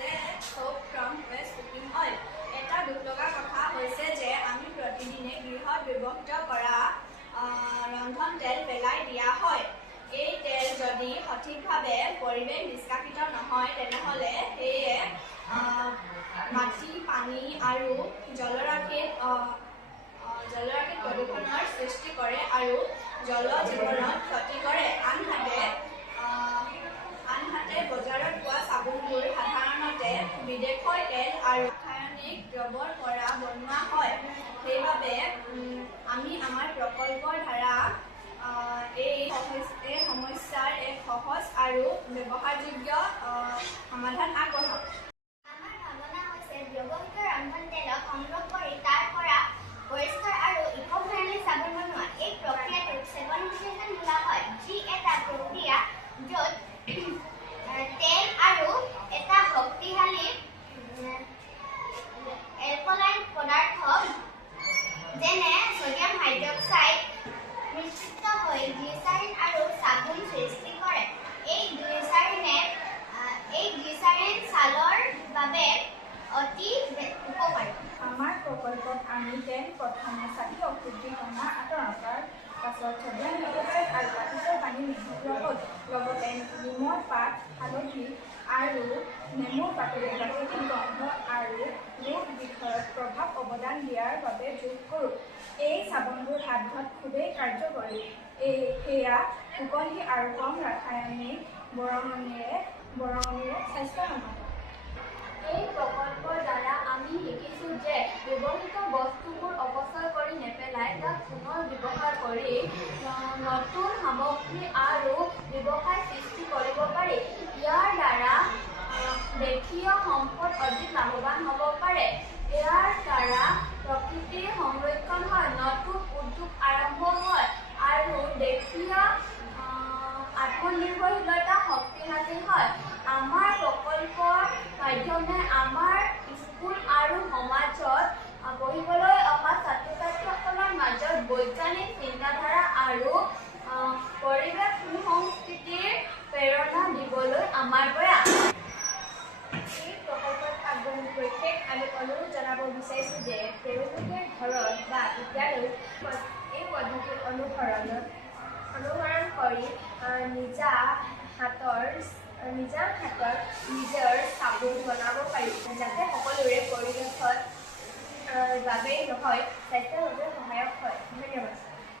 হৈছে soap from waste cooking oil। এটা দুখ লগা কথা হৈছে যে আমি প্ৰতিদিনে গৃহত ব্যৱহৃত কৰা ৰন্ধন তেল পেলাই দিয়া হয়। এই তেল যদি সঠিকভাৱে পৰিৱেশ নিষ্কাশিত নহয় তেনেহ'লে সেয়ে মাটি, পানী আৰু জলৰাশিত প্ৰদূষণৰ সৃষ্টি কৰে আৰু জল জীৱনত ক্ষতি কৰে। আনহাতে বজাৰত পোৱা চাবোনবোৰ সাধাৰণতে বিদেশৰ তেল আৰু ৰাসায়নিক দ্ৰব্যৰ পৰা বনোৱা হয়। সেইবাবে আমি আমাৰ প্ৰকল্পৰ দ্বাৰা এই সমস্যাৰ এক সহজ আৰু ব্যৱহাৰযোগ্য সমাধান আগবঢ়াম। আমাৰ ভাৱনা হৈছে ব্যৱহৃত ৰন্ধন তেলক সংগ্ৰহ কৰি তাৰ পৰা পৰিষ্কাৰ আৰু ইক'-ফ্ৰেণ্ডলি চাবোন বনোৱা। এই প্ৰক্ৰিয়াটোক চেবন বিশ্লেষণ বোলা হয়, যি এটা প্ৰক্ৰিয়া য'ত তেল আৰু এটা শক্তিশালী এলকলাইন পদাৰ্থ যেনে ছডিয়াম হাইড্ৰক্সাইড মিশ্ৰিত হৈ গ্লিচাৰিন আৰু চাবোন সৃষ্টি কৰে। এই গ্লিচাৰিন ছালৰ বাবে অতি উপকাৰী। আমাৰ প্ৰকল্পত আমি তেল প্ৰথমে 60 অশুদ্ধিকণা আঁতৰাওঁ, তাৰ পাছত ছডিয়াম হাইড্ৰক্সাইড আৰু বাতিকৰ পানী মিহলোৱাৰ লগতে নিমৰ পাত, হালধি আৰু নেমুৰ পাতেৰে প্ৰাকৃতিক গন্ধ আৰু ৰোগ বিষয়ত প্ৰভাৱ অৱদান দিয়াৰ বাবে যোগ কৰোঁ। এই চাবোনবোৰ হাত ধোৱাত খুবেই কাৰ্যকৰী। সেয়া সুগন্ধি আৰু কম ৰাসায়নিক বৰঙণিৰে স্বাস্থ্যসন্মত। এই প্ৰকল্পৰ দ্বাৰা আমি শিকিছোঁ যে ব্যৱহৃত বস্তুবোৰ অপচয় কৰি নেপেলাই তাক পুনৰ ব্যৱহাৰ কৰি নতুন সামগ্ৰী আৰু ব্যৱসায় সৃষ্টি কৰিব পাৰি। ইয়াৰ দ্বাৰা দেশীয় সম্পদ অধিক লাভৱান হ'ব পাৰে। ইয়াৰ দ্বাৰা প্ৰকৃতিৰ সংৰক্ষণ হয়, নতুন উদ্যোগ আৰম্ভ হয় আৰু দেশীয় আত্মনিৰ্ভৰশীলতা শক্তিশালী হয়। আমাৰ প্ৰকল্পৰ মাধ্যমে আমাৰ স্কুল আৰু সমাজত পঢ়িবলৈ অহা ছাত্ৰ-ছাত্ৰীসকলৰ মাজত বৈজ্ঞানিক চিন্তাধাৰা আৰু পৰিৱেশ সু-সংস্কৃতিৰ প্ৰেৰণা দিবলৈ আমাৰ প্ৰয়াস। এই প্ৰকল্পত আগবাঢ়ি প্ৰত্যেক আমি অনুৰোধ জনাব বিচাৰিছোঁ যে তেওঁলোকে ঘৰত বা বিদ্যালয়ত এই পদ্ধতি অনুসৰণ কৰি নিজৰ হাতৰ নিজৰ চাবোন বনাব পাৰি, যাতে সকলোৰে পৰিৱেশৰ বাবেই নহয়, স্বাস্থ্যৰ বাবে সহায়ক হয়। ধন্যবাদ।